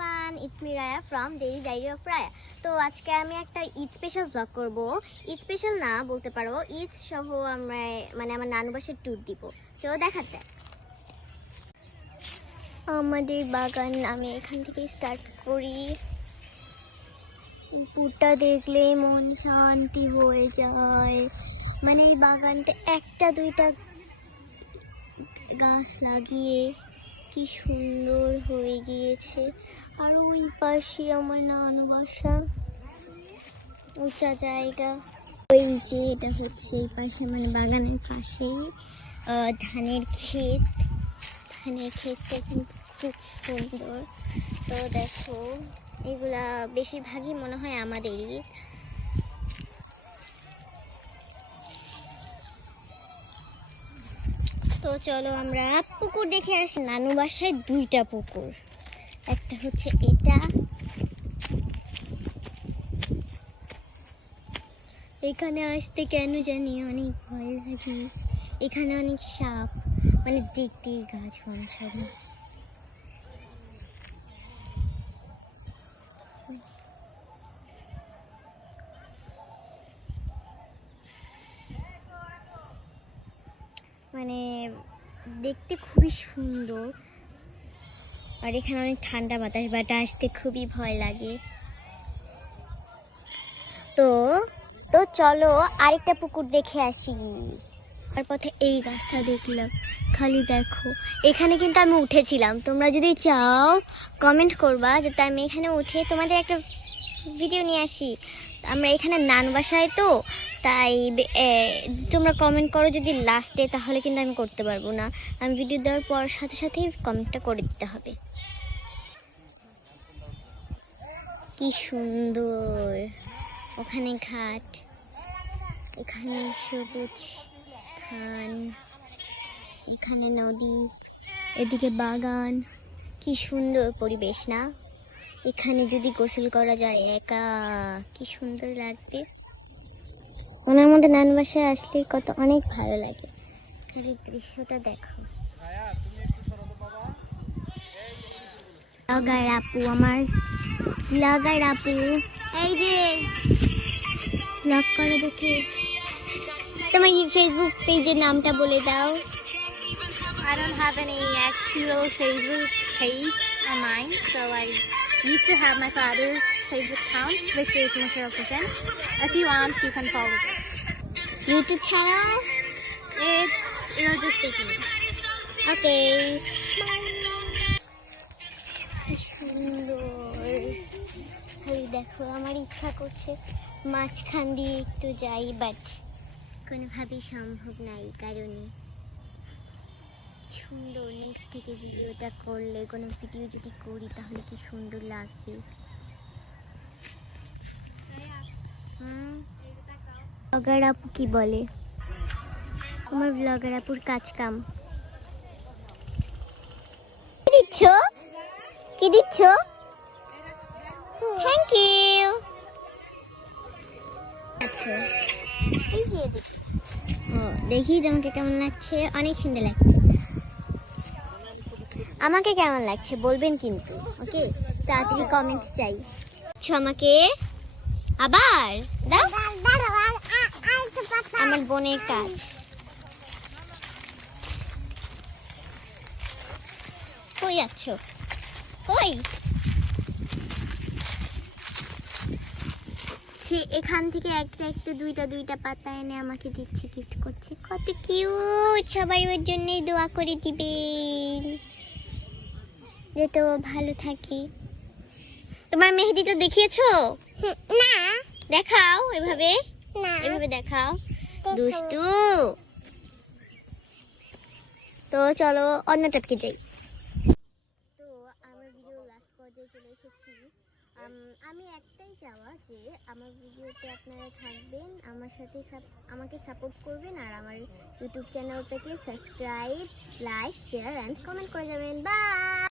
Everyone, it's me Raya from daily diary of Raya. তো আজকে আমি একটা ঈদ স্পেশাল ব্লগ করব। ঈদ স্পেশাল না বলতে পারো, ঈদ সহ আমরা আমার নানু বাসার ট্যুর দিব। চলো দেখা যাক আমাদের বাগান। আমি এখান থেকে স্টার্ট করি। ফুলটা দেখলে মন শান্তি হয়ে যায়। মানে এই বাগানটা একটা দুইটা গাছ লাগিয়ে কি সুন্দর হয়ে গিয়েছে। আর ওই পাশে আমার নানু বাসা, উঁচা জায়গা। ওই যে এটা হচ্ছে এই পাশে মানে বাগানের পাশেই ধানের ক্ষেত। ধানের ক্ষেতটা কিন্তু খুব সুন্দর। তো দেখো এগুলা বেশিরভাগই মনে হয় আমাদেরই। তো চলো আমরা পুকুর দেখে আসি। নানু বাসায় দুইটা পুকুর, একটা হচ্ছে এটা, এখানে আসতে কেন জানি অনেক ভয় লাগে। এখানে অনেক সাপ, মানে দেখতে গাছ অঞ্চলে। মানে দেখতে খুবই সুন্দর। আর এখানে অনেক ঠান্ডা বাতাস, বাট আসতে খুবই ভয় লাগে। তো তো চলো আরেকটা পুকুর দেখে আসি। আর পথে এই গাছটা দেখলাম, খালি দেখো। এখানে কিন্তু আমি উঠেছিলাম, তোমরা যদি চাও কমেন্ট করবা যাতে আমি এখানে উঠে তোমাদের একটা ভিডিও নিয়ে আসি। আমরা এখানে নানু বাসায়, তো তাই তোমরা কমেন্ট করো যদি লাস্টে, তাহলে কিন্তু আমি করতে পারবো না। আমি ভিডিও দেওয়ার পর সাথে সাথেই কমেন্টটা করে দিতে হবে। কি সুন্দর ওখানে ঘাট, এখানে সবুজ ধান, এখানে নদী, এদিকে বাগান। কি সুন্দর পরিবেশ না? এখানে যদি গোসল করা যায় একা, কি সুন্দর লাগবে। ওনার মধ্যে নানু বাসায় আসলে কত অনেক ভালো লাগে। খালি দৃশ্যটা দেখো। ব্লগার আপু, আমার ব্লগার আপু, এই যে ব্লগ করে দেখে। তোমার ফেসবুক পেজের নামটা বলে দাও। I don't have any actual Facebook page on mine, so I used to have my father's Facebook account, which is Musharraf Hussain. If you want, you can follow it. YouTube channel? It's just speaking. Okay. সুন্দর। খালি দেখো, আমার ইচ্ছা করছে মাঝখান দিয়ে একটু যাই, বাট কোনোভাবেই সম্ভব নাই। কারণে সুন্দর নিচ থেকে ভিডিওটা করলে, কোনো ভিডিও যদি করি তাহলে কি সুন্দর লাগবে। ব্লগার আপু কি বলে? আমার ব্লগার আপুর কাজ কাম। কি দিচ্ছ? কি দিচ্ছ? Thank you. আচ্ছা এই যে দেখি, ও দেখি তোমাকে কেমন লাগছে। অনেক সুন্দর লাগছে। আমাকে কেমন লাগছে বলবেন কিন্তু, ওকে? তাড়াতাড়ি কমেন্ট চাই। আমাকে আবার দাও। আমার বোনের কাজ। কই যাচ্ছ? কই? সে এখান থেকে একটা একটা দুইটা দুইটা পাতা এনে আমাকে দিচ্ছে, গিফট করছে। কত কিউট। সবার ওর জন্যই দোয়া করে দিবেন যে তো ভালো থাকি। তোমার মেহেদিটা দেখিয়েছো? না। দেখাও এভাবে, এভাবে দেখাও। দুষ্টু। তো চলো অন্য টপিকে যাই। তো আমার ভিডিও লাস্ট পর্যায়ে চলে এসেছি। আমি একটাই চাওয়া যে আমার ভিডিওতে আপনারা থাকবেন, আমার সাথে আমাকে সাপোর্ট করবেন, আর আমার ইউটিউব চ্যানেলটাকে subscribe, like, share and comment করে যাবেন। বাই।